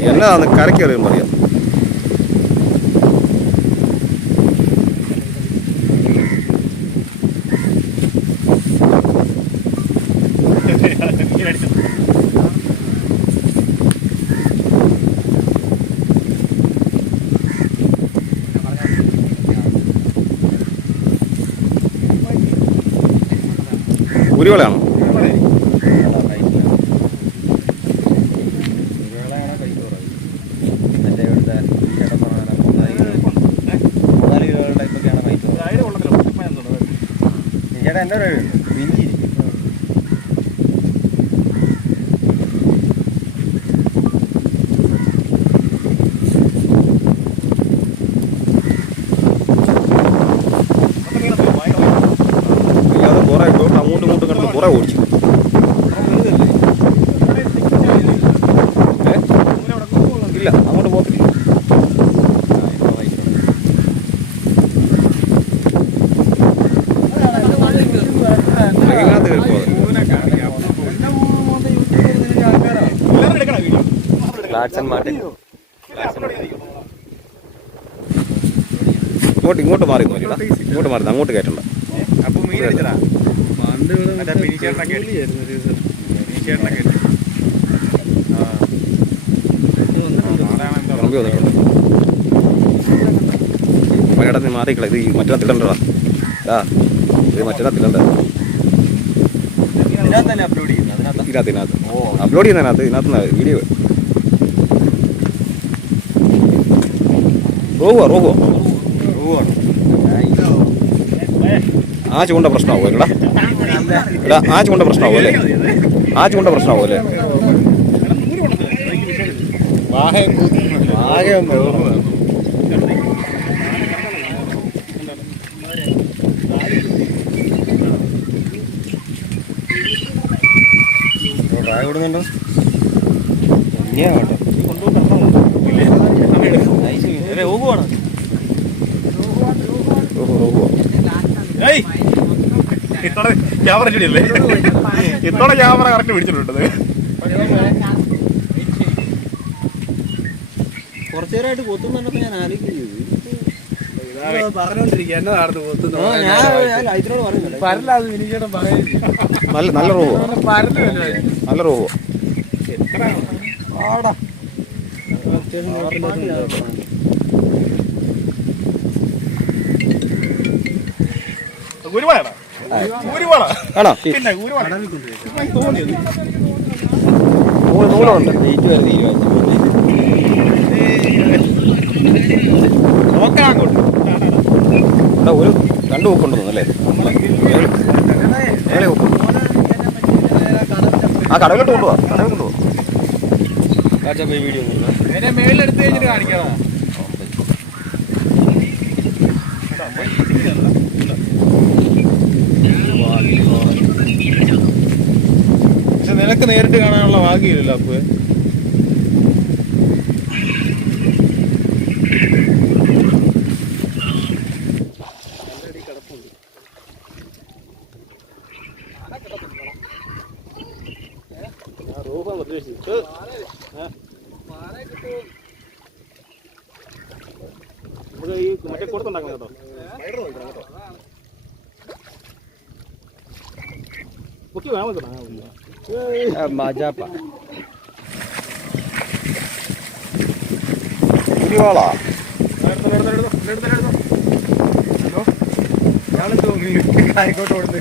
എന്നതാന്ന് കരയ്ക്ക് എറിയുമ്പോൾ അറിയാം ഉരുവളയാണോ ചേട്ടാ എന്റെ ഒരു ഇങ്ങോട്ട് അങ്ങോട്ടും ഇങ്ങോട്ടും കിടന്ന് കുറേ ഓടിച്ചു. ഇല്ല അങ്ങോട്ട് ഇങ്ങോട്ട് ഇങ്ങോട്ട് മാറി നോക്കിടാ ഇങ്ങോട്ട് മാറി അങ്ങോട്ട് കയറ്റണ്ട അപ്പൊ മീൻ അടിച്ചടാ മറ്റേ മാറിക്കള ഇത് മറ്റേ തിടണ്ടടാ ഇത് മറ്റേ തിടണ്ട ഇതിനകത്ത് ഇതിനകത്ത്. അപ്ലോഡ് ചെയ്യുന്നതിനകത്ത് ഇതിനകത്ത് വീഡിയോ റോവോ റോവോ ആ ചൂണ്ട പ്രശ്നമാവോ എടാ? എടാ ആ ചൂണ്ട പ്രശ്നമാവോ അല്ലേ? ആ ചൂണ്ട പ്രശ്നമാവോ അല്ലേ? വാഹ ഒന്ന് പ്രായ കൊടുക്കുന്നുണ്ടോ ഇനിയാ കേട്ടോ ഇത്തവണ ക്യാമറ ചെടിയല്ലേ ഇത്തവണ ക്യാമറ കറക്റ്റ് പിടിച്ചിട്ടുണ്ട് കുറച്ചു നേരമായിട്ട് കൊത്തുന്നുണ്ടപ്പോ ഞാൻ ആലോചിക്കുന്നത് നല്ല നല്ല നല്ല ഗുരുവാടാ ആണോ? പിന്നെ നൂലുണ്ട്. നോക്കാം അങ്ങോട്ട്. രണ്ട് ഹൂക്കുണ്ടെന്ന് അല്ലേ? ഏഴ് ഹൂക്ക് ആ കടവിലോട്ട് കൊണ്ടുപോവാ കടവിൽ കൊണ്ടുപോവാ പോയി വീഡിയോ നേരെ മേളിലെടുത്ത് കഴിഞ്ഞിട്ട് കാണിക്കണം. പക്ഷെ നിനക്ക് നേരിട്ട് കാണാനുള്ള ഭാഗ്യമില്ലല്ലോ അപ്പൊ. നമുക്ക് ഈ മറ്റേ കൊടുത്തുണ്ടാക്കണം കേട്ടോ. പൊക്കി വേണം കേട്ടോ. മജാപ്പ. കുരിവാളാ ആയിക്കോട്ടെ കൊടുത്ത്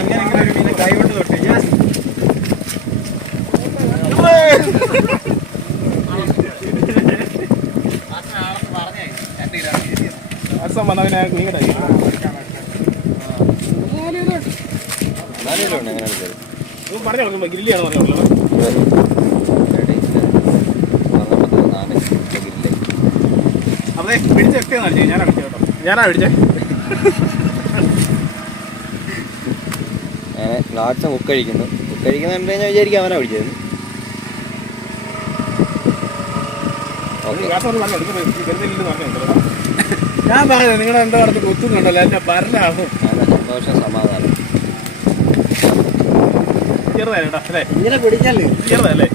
അങ്ങനെ ഒരു മീനെ കൈ കൊണ്ട് തൊട്ട് വന്നവനെ പിടിച്ച ഞാനാ പിടിച്ചത് കേട്ടോ ഞാനാ പിടിച്ചേ മുക്കഴിക്കുന്ന കണ്ടു കഴിഞ്ഞാൽ വിചാരിക്കും അവനാ പിടിച്ചത് ഓക്കെ ഗ്യാസ് ഒന്ന് പറഞ്ഞു എടുത്ത് വെറുതെ പറഞ്ഞു ഞാൻ പറഞ്ഞത് നിങ്ങളുടെ എന്താ പറഞ്ഞു കൊത്തുന്നുണ്ടല്ലോ എന്റെ നല്ല സന്തോഷം സമാധാനം. ഇങ്ങനെ പിടിക്കല്ലേ? ചെറുതല്ലേ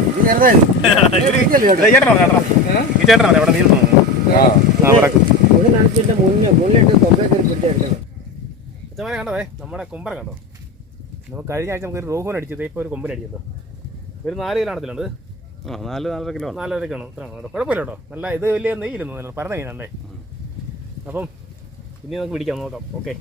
ഈ ചേട്ടനാണ് അവിടെ കണ്ടതേ നമ്മുടെ കുമ്പറ കണ്ടോ? നമുക്ക് കഴിഞ്ഞ ആഴ്ച നമുക്ക് ഒരു റോഹൻ അടിച്ചത് ഇപ്പൊ ഒരു കൊമ്പൻ ഒരു നാല് കിലോ ആണത്തിലുണ്ട് നാല് നാലര കിലോ നാലര കിലോ നല്ല ഇത് വലിയ നെയ്യിരുന്നു പറഞ്ഞ മീനല്ലേ അപ്പം ഇനി നമുക്ക് പിടിക്കാം നോക്കാം. ഓക്കെ.